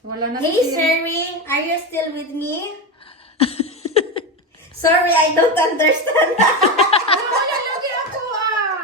Wala na Hey si Siri, are you still with me? Sorry, I don't understand. Wala lagi ako ah!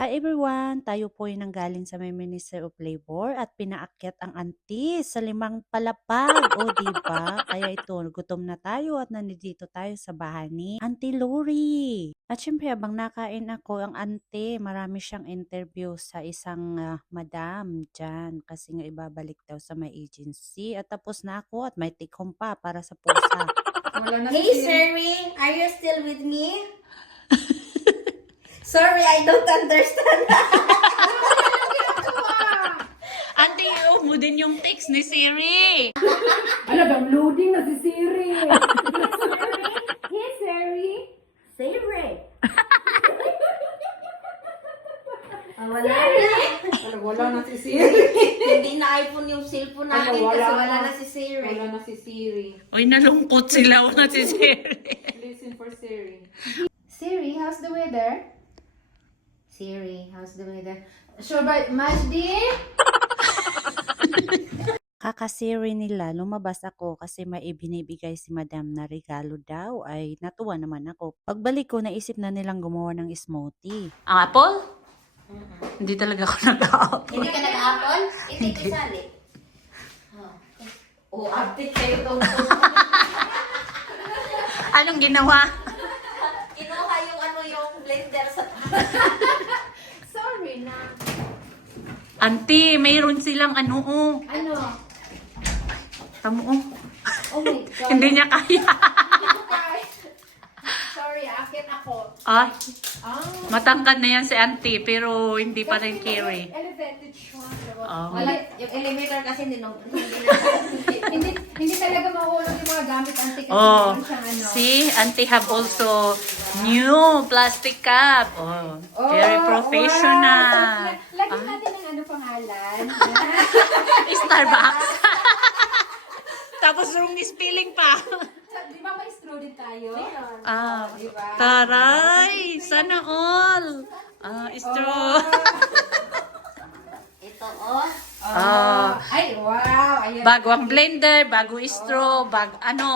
Hi everyone! Tayo po ay nanggaling sa may Ministry of Labor at pinaakyat ang antis sa 5 palapag. O diba? Kaya ito, gutom na tayo at nandito tayo sa bahay ni Auntie Lori. At syempre, habang nakain ako, ang ante, marami siyang interview sa isang madam dyan. Kasi nga ibabalik daw sa may agency. At tapos na ako at may take home pa para sa pusa. Wala na Hey si Siri, are you still with me? Sorry, I don't understand. Ante, off mo din yung text ni Siri! Ala, downloading na si Siri. Hey Siri. Siri. Wala na. Wala na si Siri. Hindi na iPhone yung cellphone natin kasi wala na si Siri. Wala na si Siri. Uy, nalungkot sila wala si Siri. Listen for Siri. Siri, how's the weather? Siri, how's the weather? Sure ba, Majdi? Kakasiri nila, lumabas ako kasi may ibinibigay si madam na regalo daw ay natuwa naman ako. Pagbalik ko, naisip na nilang gumawa ng smoothie. Ang apple? Hindi talaga ako nag-apple. Hindi ka nag-apple? Hindi kisali. Oh, update kayo tong Anong ginawa? Kinuha yung yung blender sa Sorry na. Auntie, mayroon silang ano. Ano? Tamo. Oh my God. Hindi niya kaya. Sorry, akit ako. Ay, Ah, matangkad na yan si auntie pero hindi pa rin carry. elevated siya. Oh. Wala, yung elevator kasi hindi Hindi talaga mahulog yung mga gamit antik kasi Oh, meron siyang ano. see, auntie have also new plastic cup. Oh, very professional. Wow. Lagyan natin ng ano pangalan. Starbucks. Tapos wrong spelling pa. Di ba may straw din tayo? Ah, Diba? taray! Sana all! Straw. Ito, oh. Ay, wow. Ayun. Bago ang blender, bago straw,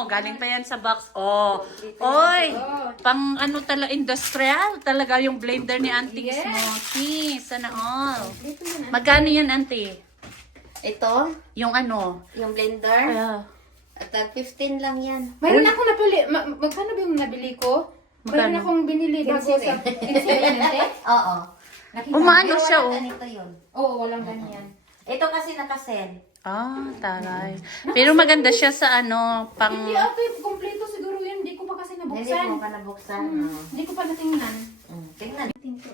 galing pa yan sa box. Oh, oy! Pang ano talaga, industrial talaga yung blender ni Auntie Yes. Smokey. Sana all. Magkano yan, Auntie? Ito, Yung ano? yung blender. Ah, At 15 lang yan. Mayroon akong napili. Magkano ba yung nabili ko? Mayroon Magkano? akong binili bago sa... 15 Oo. Umaano siya, oh. Ganito yun. Oo, walang ganyan. Ito kasi nakasell. taray. Pero maganda siya sa ano, pang... Hindi ate, kompleto siguro yun. Hindi ko pa kasi Hindi nabuksan. mo ka nabuksan. Hindi ko pa natingnan. Tingnan.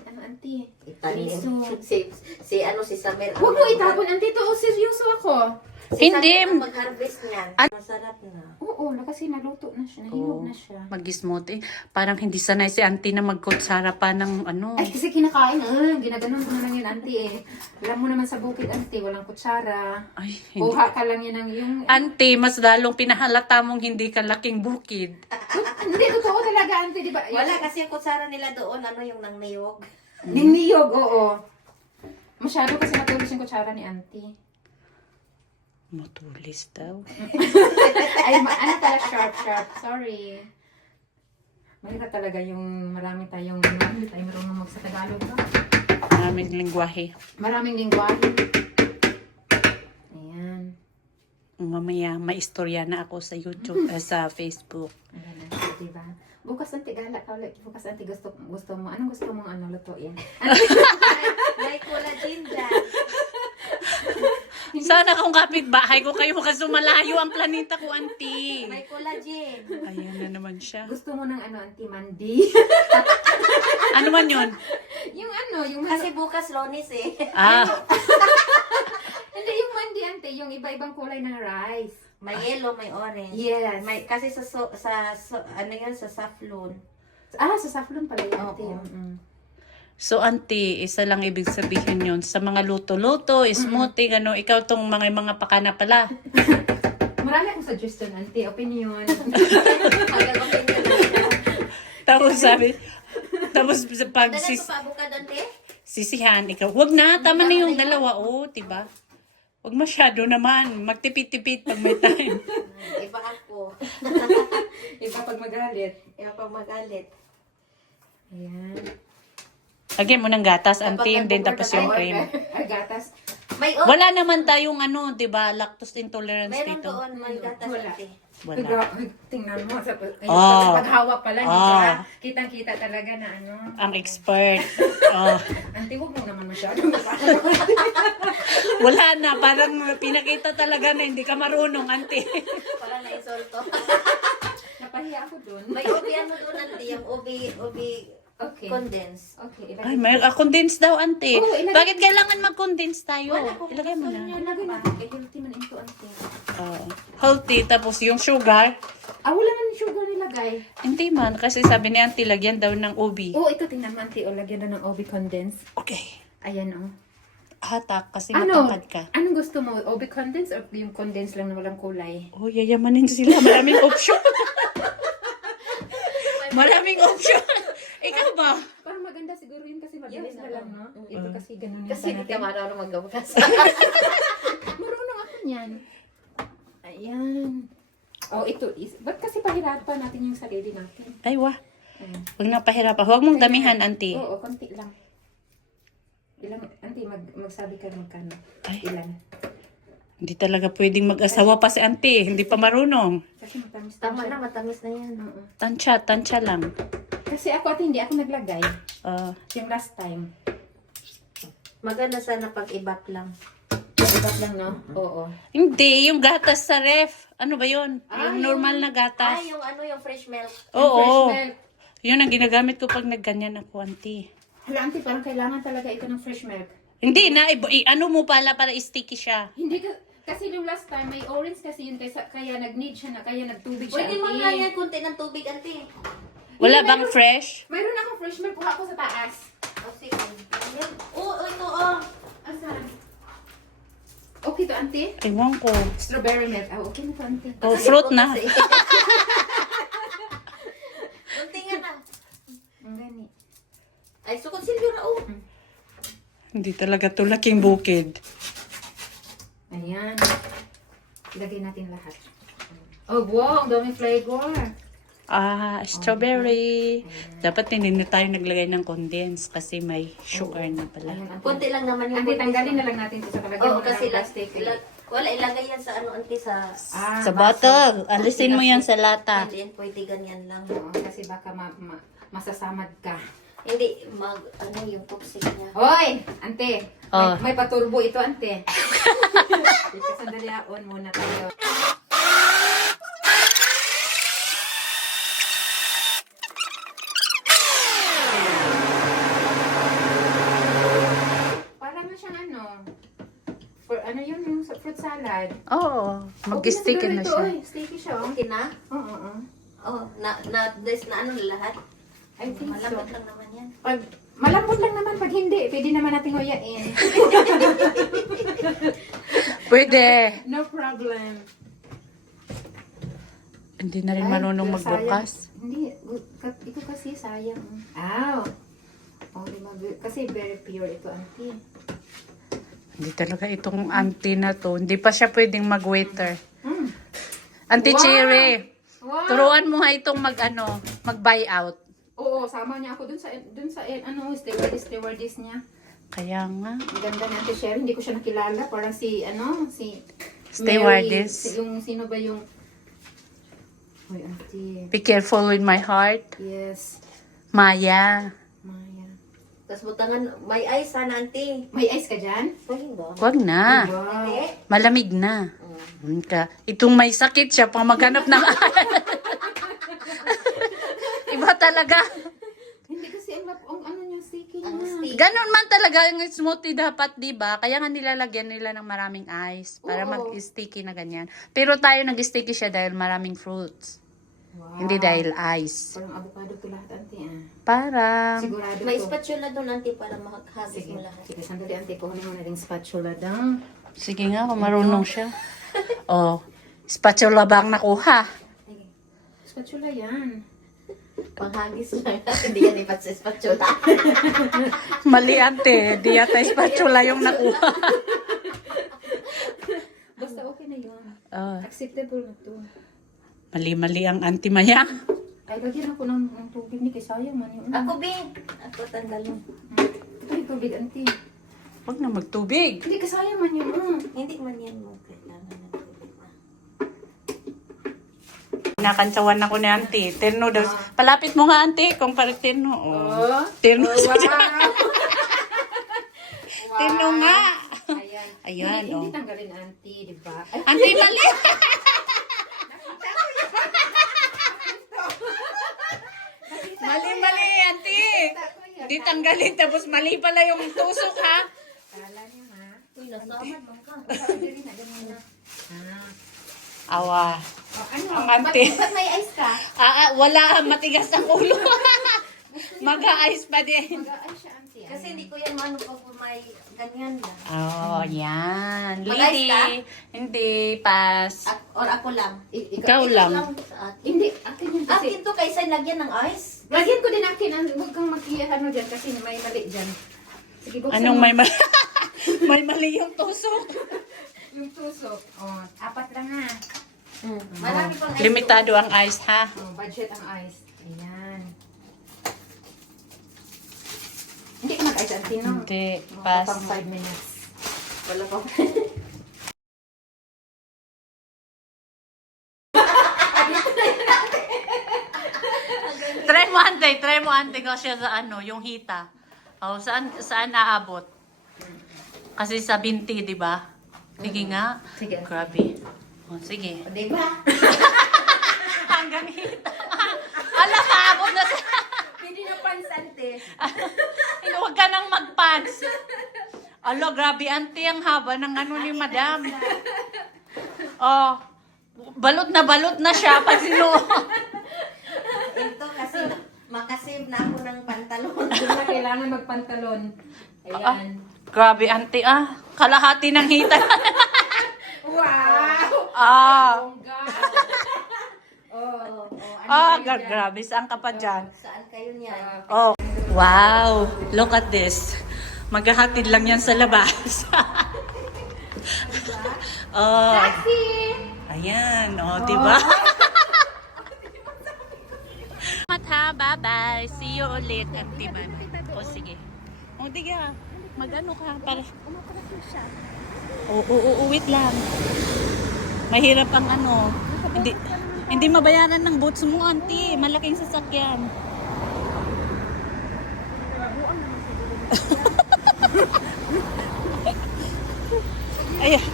Ano, auntie? Italian. Piso. Si Samer. Huwag mo itapon, auntie. To, seryoso ako. Hindi. Samer ang mag-harvest niyan. Masarap na. Oo, kasi naluto na siya. Nahinog na siya. Mag-smoothie. Parang hindi sanay si Auntie na magkutsara pa ng ano. Ay, kasi kinakain. Ginaganon ko na lang yun, auntie eh. Alam mo naman sa bukid, auntie, walang kutsara. Ay, hindi. Kuha ka lang yun ng yung... Auntie, mas lalong pinahalata mong hindi ka laking bukid. Hindi, totoo talaga, auntie, di ba? Wala kasi yung kutsara nila doon, yung nang niyog. Niniyog, oo. Masyado kasi matulis yung kutsara ni auntie. Matulis daw. Ay, ano pala, sharp. Sorry. Mahirap talaga yung marami tayong, hindi tayo marunong magsa Tagalog ba? Maraming lingwahe. Maraming lingwahe. Ayan. Mamaya, may istorya na ako sa YouTube, sa Facebook. Ayan, diba? Bukas ang tigala ka ulit. Bukas ang gusto mo. Anong gusto mong lutuin? May collagen dyan. Sana kung kapitbahay ko kayo kasi malayo ang planeta ko, Auntie. May collagen. Ayan na naman siya. Gusto mo ng auntie, mandi? Ano man yun? yung Kasi bukas Lonis eh. hindi yung mandi, auntie. Yung iba-ibang kulay ng rice. May yellow, may orange. Yes. May kasi sa ano yan, sa safflon. Sa saffron pala yun, auntie. Oo. So, Auntie, isa lang ibig sabihin yun. Sa mga luto-luto, smoothie, ano, ikaw tong mga pakana pala. Marami akong suggestion, auntie. Opinion. Hanggang opinion na siya. Tapos sabi, Tapos pag Dagan ko pa avocado, ante? sisihan, ikaw, wag na, tama na yung dalawa, diba? Wag masyado naman, magtipid-tipid pag may time. Iba ako. Iba pag magalit. Iba pag magalit. Ayan. Lagyan mo ng gatas, Kapag auntie, and then nag-over tapos na yung tayo, cream. Ay, gatas. May Wala naman tayong diba, lactose intolerance Meron dito. doon, may gatas, Wala. ante. Wala. Ay, tingnan mo. Sa, paghawak pala, di Ah. ba? Kitang-kita talaga na ano. Ang expert. Oh. Auntie, huwag mo naman masyado. Wala na, parang pinakita talaga na hindi ka marunong, auntie. Para na-insulto. Napahiya ako dun. May ubi ano doon, ante. Yung ubi Okay. condense. Okay, Ay, may condense daw, auntie. Oo, ilagay- Bakit kailangan mag-condense tayo? Wala ko. Ilagay mo na. Ilagay natin. Kay healthy man ito, ante. Healthy, tapos yung sugar, Wala man yung sugar nilagay. hindi man. Kasi sabi ni auntie, lagyan daw ng ubi. Ito tingnan mo, ante. Lagyan na ng OB condense. Okay. Ayan, Hatak, kasi Ano? matangkad ka. Anong gusto mo? OB condense or yung condense lang na walang kulay? Oh, yayamanin sila. Maraming option. Maraming option. Ikaw ba? Parang maganda siguro yun kasi mabilis na lang, no? Ito kasi ganun yung Kasi hindi ka marunong maggawas. Marunong ako niyan. Ayan. Ito is, ba't kasi pahirapan natin yung sarili natin? Ay, wah. Ayan. Huwag na pahirapan. Huwag mong damihan, auntie. Oo, konti lang. Ilang, auntie, magsabi ka magkano? Ay. Ilan? Hindi talaga pwedeng mag-asawa pa si auntie. Hindi pa marunong. Kasi matamis Tama siya. na, matamis na yan. Oo. Tansya lang. Kasi ako hindi ako naglagay. Ah, Yung last time. Maganda sana pag ibak lang. Ibat lang, no? Oo. hindi, yung gatas sa ref. Ano ba yun? Yung normal na gatas. Yung yung fresh milk. Oo. Fresh milk. Yun ang ginagamit ko pag nagganyan ako, auntie. Hala, auntie, parang kailangan talaga ito ng fresh milk. Hindi na, ano mo pala para sticky siya. Hindi kasi yung last time may orange kasi yun kaya nag-need siya na kaya nagtubig siya. Pwede mo auntie. nga yan konti ng tubig, ante. Wala Hindi, bang meron- fresh? Mayroon akong fresh milk, kuha ko sa taas. Sige. Ayan. Ito, Asan? Okay to, auntie? Ewan ko. Strawberry milk. Okay na to, auntie. Oh, fruit na. Kunti nga na. Ang gani. Ay, sukot silyo na, Hindi talaga to laking bukid. Ayan. Ilagay natin lahat. Oh, wow. Ang dami flavor. Strawberry. Dapat hindi na tayo naglagay ng condense kasi may sugar na pala. Ayan, auntie. Kunti lang naman yung Auntie, condense. tanggalin na lang natin ito sa kalagyan Oo, mo kasi ng plastic. wala, ilagay yan sa ante, sa... Sa bottle. Alisin mo yan sa lata. Hindi yan pwede ganyan lang. Oo, kasi baka masasamad ka. Hindi, yung toxic niya. Hoy! Ante! Oh. May paturbo ito, ante. Ika, sandali, on muna tayo. Para na siyang for yung fruit salad. Oo. Mag-sticky na ito, siya. oy. Sticky siya, oh. Okay na? Oo. Oh, na ano lahat? I think so. Malapot lang naman yan. Malambot lang naman pag hindi. Pwede naman natin nguyain. Pwede. No problem. Hindi na rin marunong Ay, magbukas. sayang. Hindi. Ito kasi sayang. Oh, di ba? Kasi very pure ito, auntie. Hindi talaga itong auntie na to. Hindi pa siya pwedeng mag-waiter. Auntie Wow! Cherry, Wow! turuan mo nga itong mag-buy out. Oo, sama niya ako dun sa stewardess niya. Kaya nga. Ang ganda ni Auntie Sherry. Hindi ko siya nakilala. Parang si Stewardess. Mary, sino ba yung... Uy, Auntie. Be careful with my heart. Yes. Maya. Maya. Tapos butangan, may ice sana, ante. May ice ka dyan? Pwede ba? Huwag na. Wow. Hindi. Malamig na. Itong may sakit siya pang maghanap ng Iba talaga. Hindi kasi ang ano niya, sticky Ang niya. stick. Ganon man talaga yung smoothie dapat, di ba? Kaya nga nilalagyan nila ng maraming ice para Oo. mag-sticky na ganyan. Pero tayo nag-sticky siya dahil maraming fruits. Wow. Hindi dahil ice. Parang avocado to lahat, Auntie. Parang Sigurado May to. spatula doon, ante, para maghagis Sige, mo lahat. sige, sandali, Auntie. Kuhanin mo na rin spatula daw. sige nga kung marunong siya. Oh, spatula ba ang nakuha? Spatula yan. Panghagis lang. Hindi yan ipat sa spatula. Mali ante, di yata spatula yung nakuha. Basta okay na yun. Oh, Acceptable na to. mali-mali ang auntie Maya. Ay, lagyan ako ng tubig ni kay sayang man yun. Ako, Bing. Ako, tanggalin. Ito yung tubig, auntie. Huwag na magtubig. Hindi kasayang man yun. Hindi man yan mo. Kailangan ng tubig na. Nakantsawan ako ni auntie. Terno daw. Palapit mo nga auntie kung parang terno. Oh. Terno sa Terno nga. Ayan. Ayan, Hindi, oh. hindi tanggalin, auntie, di ba? Ay, Auntie, mali. Mali-mali, auntie. Di tanggalin, tapos mali pala yung tusok, ha? kala niyo ha? Uy, nasamad man ka. Dali na, ganun na. Awa. Oh, ano? Ang auntie. Ba't may ice ka? Wala, matigas ang ulo. Mag-a-ice pa din. Mag-aay siya, auntie. Kasi hindi ko yan maano pag may ganyan lang. Oh, yan. Mag-ice ka? Lady. Hindi, pass. Or ako lang. Ikaw lang. Sa akin. Hindi, akin yun kasi. Akin to kaysa lagyan ng ice. Lagyan ko din akin. Huwag kang ano dyan kasi may mali dyan. Sige, buksan Anong mo. may mali? May mali yung tusok. Yung tusok. Oh, 4 lang ha. Marami pang ice. Limitado ang ice, ha? Oh, budget ang ice. Ayan. Hindi ka mag-ice, auntie, no? Hindi, Mga pass. pang 5 minutes. Wala pa. Try mo ante kasi sa ano, yung hita. Oh, saan naabot? Kasi sa binti, di ba? Sige nga. Sige. Grabe. Oh, sige. O, diba? Hanggang hita. Ala, maabot na sa... Hindi na pansante. Huwag ka nang mag-pants. Ala, grabe, ante, ang haba ng ano ni madam. Oh, balot na siya pag sinuot. Ito kasi makasave na ako ng pantalon. Hindi na kailangan magpantalon. Ayan. Grabe, ante, kalahati ng hita. Wow! Ah, Oh, ano kayo dyan? grabe, saan ka pa dyan? Saan kayo niyan? Oh, wow, look at this. Maghahatid lang yan sa labas. Oh, Taxi! ayan, oh, diba? Salamat ha, bye-bye. See you ulit, auntie, bye-bye. O, sige. O, diga, mag-ano ka, para... Oo, wait lang. Mahirap ang ano. Hindi mabayaran ng boots mo, auntie. Malaking sasakyan. Ayan.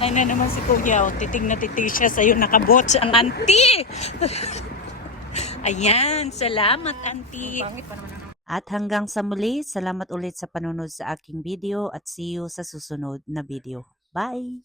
Ay na naman si Kuya. O, titig na titig siya sa'yo. Nakabots ang auntie. Ayan. Salamat, auntie. At hanggang sa muli, salamat ulit sa panunod sa aking video at see you sa susunod na video. Bye!